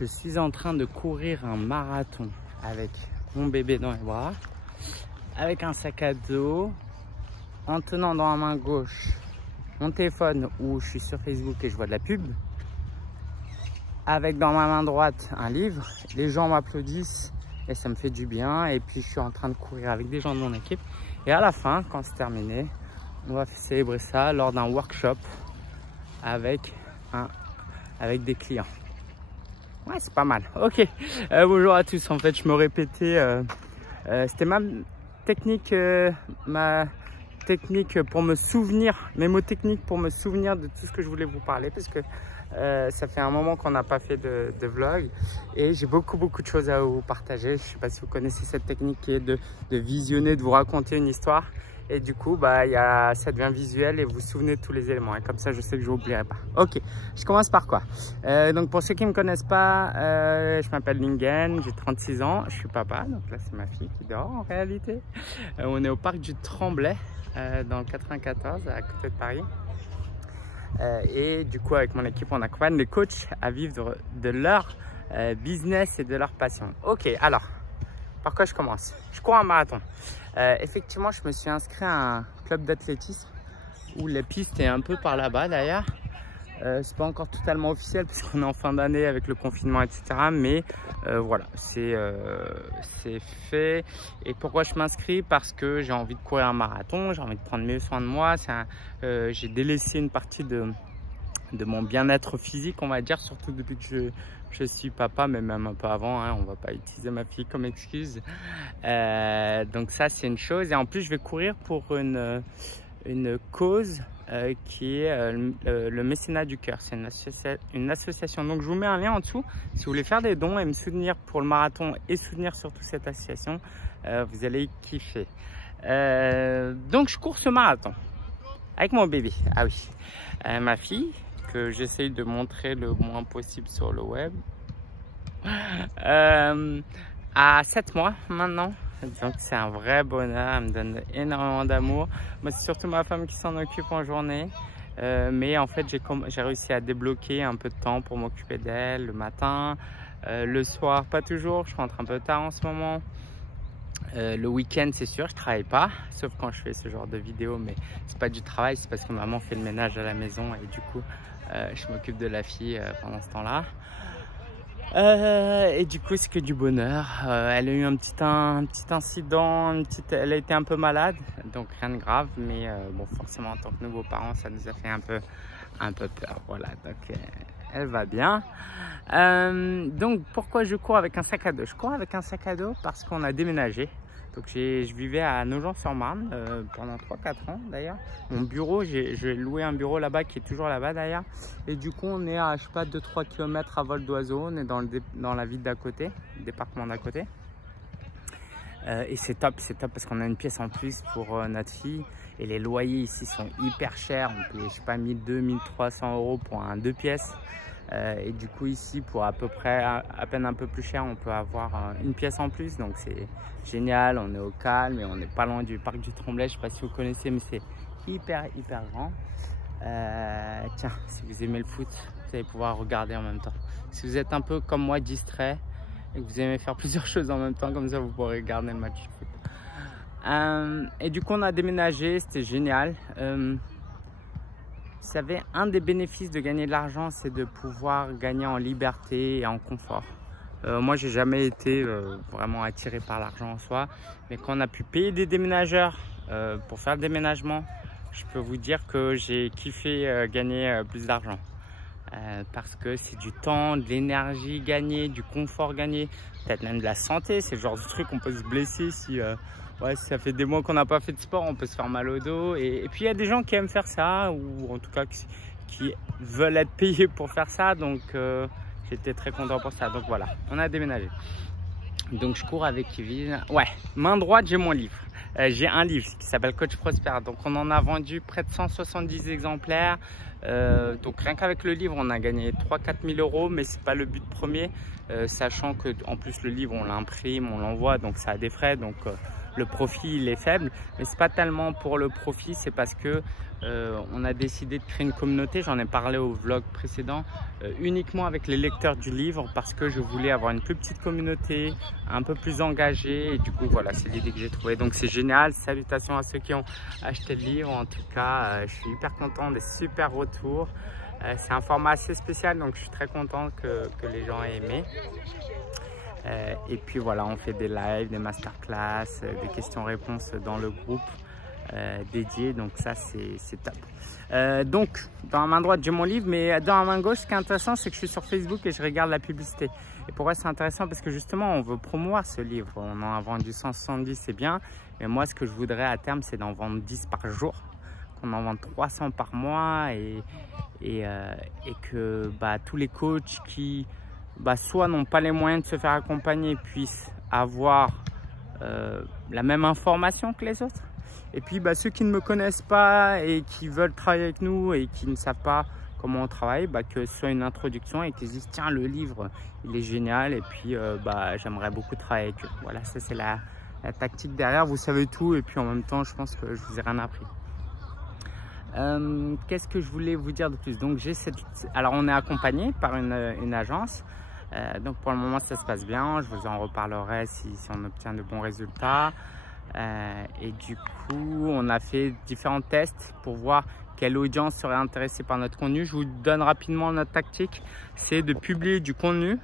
Je suis en train de courir un marathon avec mon bébé dans les bras, avec un sac à dos, en tenant dans la main gauche mon téléphone où je suis sur Facebook et je vois de la pub, avec dans ma main droite un livre. Les gens m'applaudissent et ça me fait du bien. Et puis je suis en train de courir avec des gens de mon équipe. Et à la fin, quand c'est terminé, on va célébrer ça lors d'un workshop avec des clients. Ouais, c'est pas mal. Ok. Bonjour à tous. En fait, je me répétais. C'était ma technique pour me souvenir, mes mots techniques pour me souvenir de tout ce que je voulais vous parler, parce que ça fait un moment qu'on n'a pas fait de vlog et j'ai beaucoup de choses à vous partager. Je ne sais pas si vous connaissez cette technique qui est de visionner, de vous raconter une histoire. Et du coup, ça devient visuel et vous vous souvenez de tous les éléments. Et comme ça, je sais que je n'oublierai pas. Ok, je commence par quoi? Donc, pour ceux qui ne me connaissent pas, je m'appelle Lingen, j'ai 36 ans, je suis papa. Donc là, c'est ma fille qui dort en réalité. On est au parc du Tremblay, dans le 94, à côté de Paris. Et du coup, avec mon équipe, on accompagne les coachs à vivre de leur business et de leur passion. Ok, alors, par quoi je commence? Je cours un marathon. Effectivement, je me suis inscrit à un club d'athlétisme où les pistes est un peu par là-bas d'ailleurs. C'est pas encore totalement officiel parce qu'on est en fin d'année avec le confinement, etc. Mais voilà, c'est fait. Et pourquoi je m'inscris? Parce que j'ai envie de courir un marathon, j'ai envie de prendre mieux soin de moi. J'ai délaissé une partie de mon bien-être physique, on va dire, surtout depuis que je suis papa, mais même un peu avant, hein, on va pas utiliser ma fille comme excuse. Donc ça, c'est une chose. Et en plus, je vais courir pour une cause qui est le mécénat du cœur. C'est une association. Donc je vous mets un lien en dessous. Si vous voulez faire des dons et me soutenir pour le marathon et soutenir surtout cette association, vous allez kiffer. Donc je cours ce marathon avec mon bébé. Ah oui, ma fille, que j'essaye de montrer le moins possible sur le web, à 7 mois maintenant. Donc c'est un vrai bonheur, elle me donne énormément d'amour. Moi, c'est surtout ma femme qui s'en occupe en journée. Mais en fait, j'ai réussi à débloquer un peu de temps pour m'occuper d'elle le matin, le soir, pas toujours. Je rentre un peu tard en ce moment. Le week-end, c'est sûr, je travaille pas, sauf quand je fais ce genre de vidéo, mais c'est pas du travail, c'est parce que maman fait le ménage à la maison et du coup, je m'occupe de la fille pendant ce temps-là. Et du coup, c'est que du bonheur. Elle a eu un petit incident, elle a été un peu malade, donc rien de grave, mais bon, forcément, en tant que nouveaux parents, ça nous a fait un peu peur. Voilà, donc elle va bien. Donc, pourquoi je cours avec un sac à dos? Je cours avec un sac à dos parce qu'on a déménagé. Donc, je vivais à Nogent-sur-Marne pendant 3-4 ans d'ailleurs. Mon bureau, j'ai loué un bureau là-bas qui est toujours là-bas d'ailleurs. Et du coup, on est à, je sais pas, 2-3 km à vol d'oiseau. On est dans la ville d'à côté, le département d'à côté. Et c'est top parce qu'on a une pièce en plus pour notre fille. Et les loyers ici sont hyper chers. On paye, je sais pas, 1200-1300 € pour un 2 pièces. Et du coup ici, pour à peu près à peine un peu plus cher, on peut avoir une pièce en plus. Donc c'est génial, on est au calme et on n'est pas loin du parc du Tremblay. Je sais pas si vous connaissez, mais c'est hyper grand. Tiens, si vous aimez le foot, vous allez pouvoir regarder en même temps. Si vous êtes un peu comme moi distrait et que vous aimez faire plusieurs choses en même temps, comme ça vous pourrez regarder le match de foot. Et du coup on a déménagé, c'était génial. Vous savez, un des bénéfices de gagner de l'argent, c'est de pouvoir gagner en liberté et en confort. Moi, j'ai jamais été vraiment attiré par l'argent en soi, mais quand on a pu payer des déménageurs pour faire le déménagement, je peux vous dire que j'ai kiffé gagner plus d'argent. Parce que c'est du temps, de l'énergie gagnée, du confort gagné, peut-être même de la santé. C'est le genre de truc qu'on peut se blesser si... ouais, si ça fait des mois qu'on n'a pas fait de sport, on peut se faire mal au dos. Et puis il y a des gens qui aiment faire ça, ou en tout cas qui veulent être payés pour faire ça. Donc j'étais très content pour ça. Donc voilà, on a déménagé. Donc je cours avec Kevin. Ouais, main droite, j'ai mon livre. J'ai un livre qui s'appelle Coach Prosper. Donc on en a vendu près de 170 exemplaires. Donc rien qu'avec le livre, on a gagné 3-4 000 €, mais c'est pas le but premier. Sachant que en plus le livre, on l'imprime, on l'envoie, donc ça a des frais. Donc le profit il est faible. Mais c'est pas tellement pour le profit, c'est parce que on a décidé de créer une communauté. J'en ai parlé au vlog précédent, uniquement avec les lecteurs du livre, parce que je voulais avoir une plus petite communauté, un peu plus engagée. Et du coup, voilà, c'est l'idée que j'ai trouvée. Donc c'est génial. Salutations à ceux qui ont acheté le livre. En tout cas, je suis hyper content des super retours. C'est un format assez spécial, donc je suis très content que les gens aient aimé. Et puis voilà, on fait des lives, des masterclass, des questions-réponses dans le groupe dédié, donc ça c'est top. Donc dans la main droite j'ai mon livre, mais dans la main gauche ce qui est intéressant c'est que je suis sur Facebook et je regarde la publicité. Et pourquoi c'est intéressant? Parce que justement on veut promouvoir ce livre. On en a vendu 170, c'est bien, mais moi ce que je voudrais à terme c'est d'en vendre 10 par jour, qu'on en vende 300 par mois, et que tous les coachs qui soit n'ont pas les moyens de se faire accompagner puissent avoir la même information que les autres. Et puis ceux qui ne me connaissent pas et qui veulent travailler avec nous et qui ne savent pas comment on travaille, que ce soit une introduction et qu'ils disent tiens le livre il est génial et puis j'aimerais beaucoup travailler avec eux. Voilà, ça c'est la tactique derrière. Vous savez tout et puis en même temps je pense que je vous ai rien appris. Qu'est-ce que je voulais vous dire de plus? Donc alors on est accompagné par une agence. Donc pour le moment ça se passe bien, je vous en reparlerai si on obtient de bons résultats. Et du coup on a fait différents tests pour voir quelle audience serait intéressée par notre contenu. Je vous donne rapidement notre tactique, c'est de publier du contenu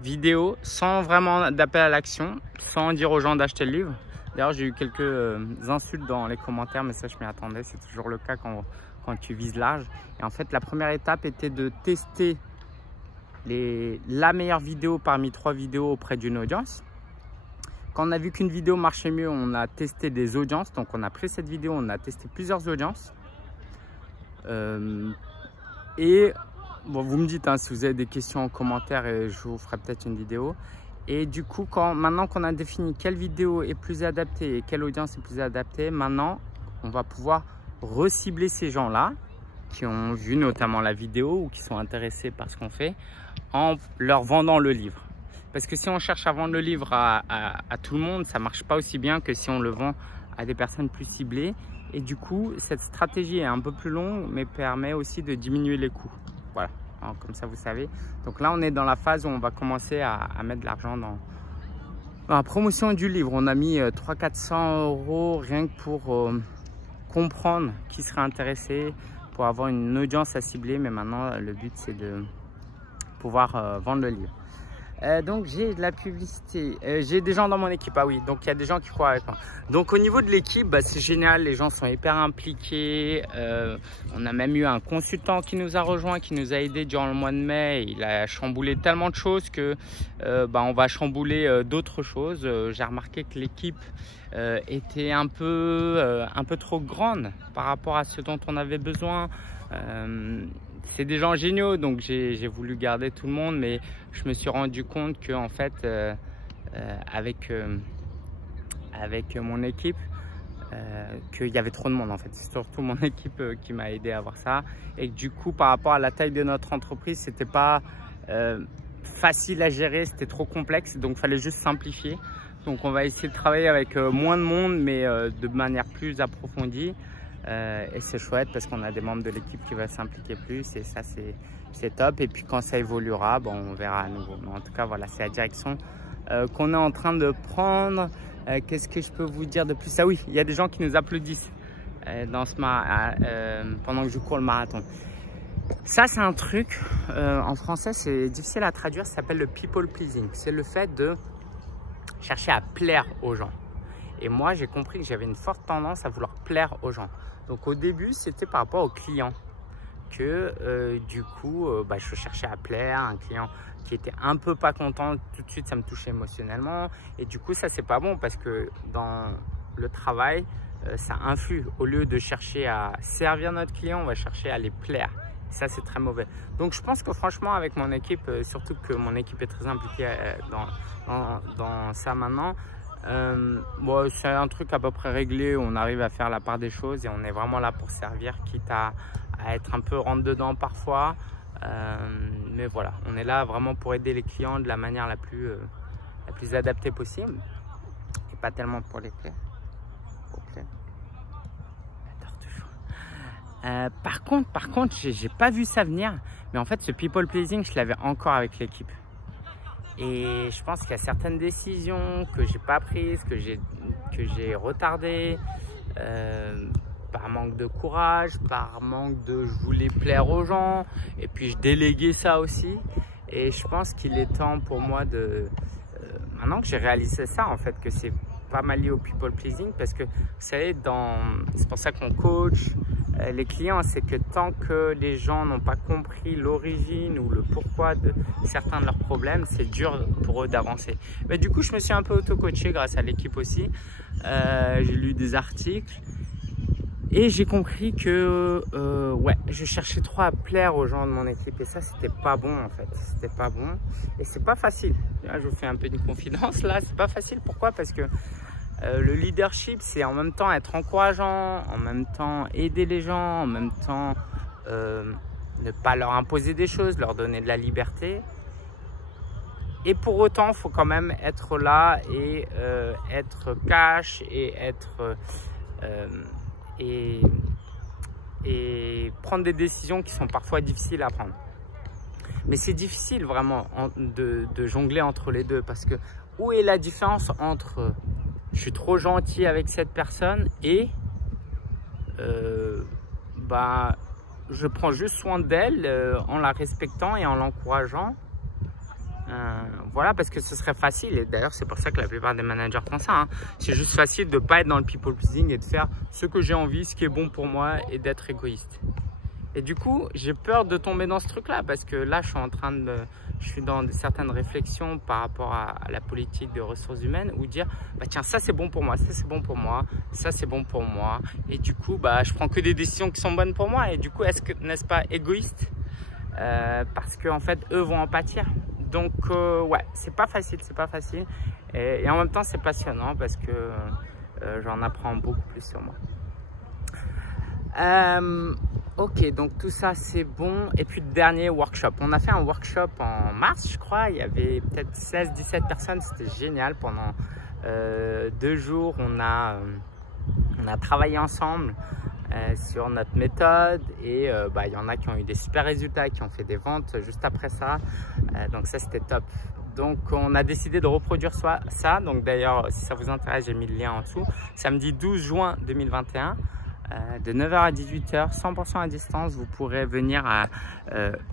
vidéo sans vraiment d'appel à l'action, sans dire aux gens d'acheter le livre. D'ailleurs j'ai eu quelques insultes dans les commentaires, mais ça je m'y attendais, c'est toujours le cas quand tu vises large. Et en fait la première étape était de tester la meilleure vidéo parmi 3 vidéos auprès d'une audience. Quand on a vu qu'une vidéo marchait mieux, on a testé des audiences. Donc on a pris cette vidéo, on a testé plusieurs audiences. Et bon, vous me dites si vous avez des questions en commentaire et je vous ferai peut-être une vidéo. Et du coup, maintenant qu'on a défini quelle vidéo est plus adaptée et quelle audience est plus adaptée, maintenant on va pouvoir recibler ces gens-là qui ont vu notamment la vidéo ou qui sont intéressés par ce qu'on fait, en leur vendant le livre. Parce que si on cherche à vendre le livre à tout le monde, ça ne marche pas aussi bien que si on le vend à des personnes plus ciblées. Et du coup, cette stratégie est un peu plus longue, mais permet aussi de diminuer les coûts. Voilà, alors, comme ça vous savez. Donc là, on est dans la phase où on va commencer à mettre de l'argent dans la promotion du livre. On a mis 300-400 € rien que pour comprendre qui serait intéressé, pour avoir une audience à cibler. Mais maintenant, le but, c'est de pouvoir vendre le livre. Donc j'ai de la publicité, j'ai des gens dans mon équipe, oui, donc il y a des gens qui croient avec moi. Donc au niveau de l'équipe, c'est génial, les gens sont hyper impliqués. On a même eu un consultant qui nous a rejoint, qui nous a aidé durant le mois de mai. Il a chamboulé tellement de choses que on va chambouler d'autres choses. J'ai remarqué que l'équipe était un peu trop grande par rapport à ce dont on avait besoin. C'est des gens géniaux, donc j'ai voulu garder tout le monde, mais je me suis rendu compte que en fait avec mon équipe qu'il y avait trop de monde en fait. C'est surtout mon équipe qui m'a aidé à voir ça, et que du coup par rapport à la taille de notre entreprise, c'était pas facile à gérer, c'était trop complexe, donc il fallait juste simplifier. Donc on va essayer de travailler avec moins de monde, mais de manière plus approfondie. Et c'est chouette parce qu'on a des membres de l'équipe qui veulent s'impliquer plus, et ça c'est top. Et puis quand ça évoluera, on verra à nouveau. Mais en tout cas voilà, c'est la direction qu'on est en train de prendre. Qu'est-ce que je peux vous dire de plus? Ah oui, il y a des gens qui nous applaudissent pendant que je cours le marathon. Ça c'est un truc, en français c'est difficile à traduire, ça s'appelle le people pleasing. C'est le fait de chercher à plaire aux gens. Et moi, j'ai compris que j'avais une forte tendance à vouloir plaire aux gens. Donc au début, c'était par rapport aux clients que du coup, je cherchais à plaire. Un client qui était un peu pas content, tout de suite, ça me touchait émotionnellement. Et du coup, ça, c'est pas bon parce que dans le travail, ça influe. Au lieu de chercher à servir notre client, on va chercher à les plaire. Et ça, c'est très mauvais. Donc je pense que franchement, avec mon équipe, surtout que mon équipe est très impliquée dans ça maintenant, c'est un truc à peu près réglé. On arrive à faire la part des choses et on est vraiment là pour servir, quitte à être un peu rentre dedans parfois, mais voilà, on est là vraiment pour aider les clients de la manière la plus adaptée possible. Et pas tellement pour les plaies. Par contre, j'ai pas vu ça venir. Mais en fait, ce people pleasing, je l'avais encore avec l'équipe. Et je pense qu'il y a certaines décisions que j'ai pas prises, que j'ai retardées, par manque de courage, par manque de je voulais plaire aux gens. Et puis je déléguais ça aussi. Et je pense qu'il est temps pour moi de maintenant que j'ai réalisé ça, en fait, que c'est pas mal lié au people pleasing, parce que vous savez, c'est pour ça qu'on coach les clients, c'est que tant que les gens n'ont pas compris l'origine ou le pourquoi de certains de leurs problèmes, c'est dur pour eux d'avancer. Mais du coup, je me suis un peu auto-coaché grâce à l'équipe aussi. J'ai lu des articles et j'ai compris que ouais, je cherchais trop à plaire aux gens de mon équipe, et ça, c'était pas bon, en fait. C'était pas bon et c'est pas facile. Là, je vous fais un peu une confidence là, c'est pas facile. Pourquoi? Parce que le leadership, c'est en même temps être encourageant, en même temps aider les gens, en même temps ne pas leur imposer des choses, leur donner de la liberté. Et pour autant, il faut quand même être là et être cash et être et prendre des décisions qui sont parfois difficiles à prendre. Mais c'est difficile vraiment de jongler entre les deux, parce que où est la différence entre je suis trop gentil avec cette personne et je prends juste soin d'elle en la respectant et en l'encourageant. Voilà, parce que ce serait facile, et d'ailleurs c'est pour ça que la plupart des managers font ça, hein. C'est juste facile de ne pas être dans le people pleasing et de faire ce que j'ai envie, ce qui est bon pour moi, et d'être égoïste. Et du coup, j'ai peur de tomber dans ce truc-là, parce que là, je suis dans certaines réflexions par rapport à la politique de ressources humaines, où dire, bah tiens, ça c'est bon pour moi, ça c'est bon pour moi, ça c'est bon pour moi. Et du coup, bah, je prends que des décisions qui sont bonnes pour moi. Et du coup, n'est-ce pas égoïste? Parce qu'en fait, eux vont en pâtir. Donc, ouais, c'est pas facile, c'est pas facile. Et en même temps, c'est passionnant, parce que j'en apprends beaucoup plus sur moi. Ok, donc tout ça c'est bon. Et puis le dernier workshop, on a fait un workshop en mars, je crois. Il y avait peut-être 16-17 personnes, c'était génial. Pendant 2 jours, on a travaillé ensemble sur notre méthode, et il y en a qui ont eu des super résultats, qui ont fait des ventes juste après ça. Donc ça, c'était top. Donc on a décidé de reproduire ça. Donc d'ailleurs, si ça vous intéresse, j'ai mis le lien en dessous. Samedi 12 juin 2021. De 9h à 18h, 100% à distance. Vous pourrez venir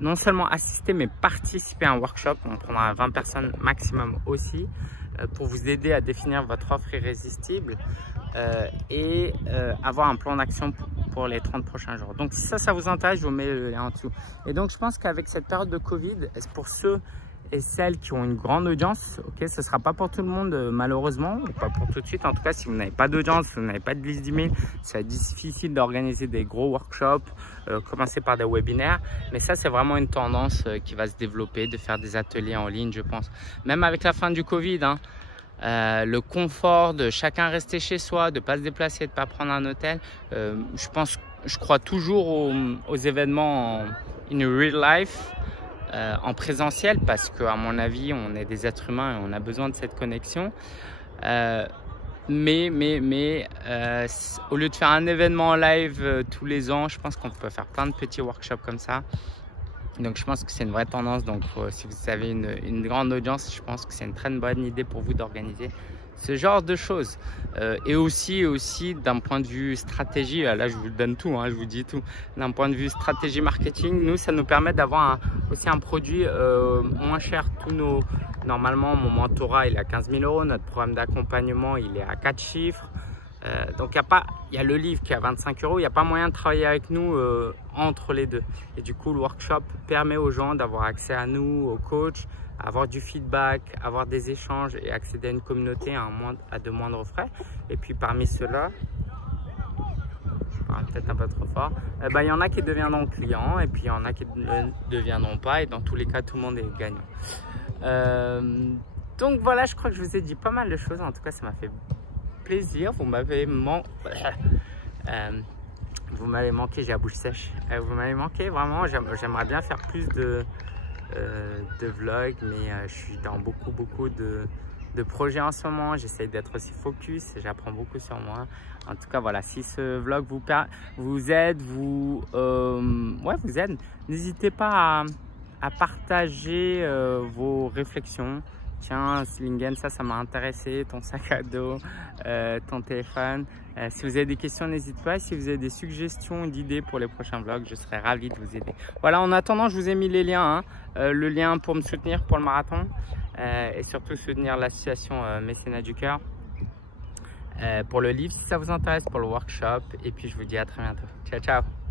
non seulement assister, mais participer à un workshop. On prendra 20 personnes maximum aussi, pour vous aider à définir votre offre irrésistible et avoir un plan d'action pour les 30 prochains jours. Donc si ça vous intéresse, je vous mets le lien en dessous. Et donc je pense qu'avec cette période de Covid, pour ceux et celles qui ont une grande audience, ok, ce ne sera pas pour tout le monde malheureusement, ou pas pour tout de suite. En tout cas, si vous n'avez pas d'audience, si vous n'avez pas de liste d'email, ça va être difficile d'organiser des gros workshops, commencer par des webinaires. Mais ça, c'est vraiment une tendance qui va se développer, de faire des ateliers en ligne, je pense. Même avec la fin du Covid, hein, le confort de chacun rester chez soi, de ne pas se déplacer, de ne pas prendre un hôtel. Je crois toujours aux événements in real life, en présentiel, parce qu'à mon avis, on est des êtres humains et on a besoin de cette connexion. Mais au lieu de faire un événement en live tous les ans, je pense qu'on peut faire plein de petits workshops comme ça. Donc je pense que c'est une vraie tendance. Donc si vous avez une grande audience, je pense que c'est une très bonne idée pour vous d'organiser ce genre de choses. Et aussi d'un point de vue stratégie, là je vous donne tout, hein, je vous dis tout. D'un point de vue stratégie marketing, nous ça nous permet d'avoir aussi un produit moins cher. Normalement mon mentorat il est à 15 000 €, notre programme d'accompagnement il est à 4 chiffres. Donc il y a le livre qui est à 25 €, il n'y a pas moyen de travailler avec nous entre les deux. Et du coup le workshop permet aux gens d'avoir accès à nous, aux coachs, avoir du feedback, avoir des échanges et accéder à une communauté à de moindres frais. Et puis parmi ceux-là, je parle peut-être un peu trop fort, il y en a qui deviendront clients, et puis il y en a qui ne deviendront pas, et dans tous les cas tout le monde est gagnant. Donc voilà, je crois que je vous ai dit pas mal de choses. En tout cas ça m'a fait plaisir. Vous m'avez manqué, j'ai la bouche sèche. Vous m'avez manqué vraiment. J'aimerais bien faire plus de vlogs, mais je suis dans beaucoup de projets en ce moment. J'essaye d'être aussi focus et j'apprends beaucoup sur moi. En tout cas, voilà, si ce vlog vous aide, vous aide, n'hésitez pas à partager vos réflexions. Tiens, Slingen, ça m'a intéressé, ton sac à dos, ton téléphone. Si vous avez des questions, n'hésitez pas. Si vous avez des suggestions, d'idées pour les prochains vlogs, je serai ravi de vous aider. Voilà, en attendant, je vous ai mis les liens. Le lien pour me soutenir pour le marathon et surtout soutenir l'association Mécénat du Cœur. Pour le livre, si ça vous intéresse, pour le workshop. Et puis, je vous dis à très bientôt. Ciao, ciao!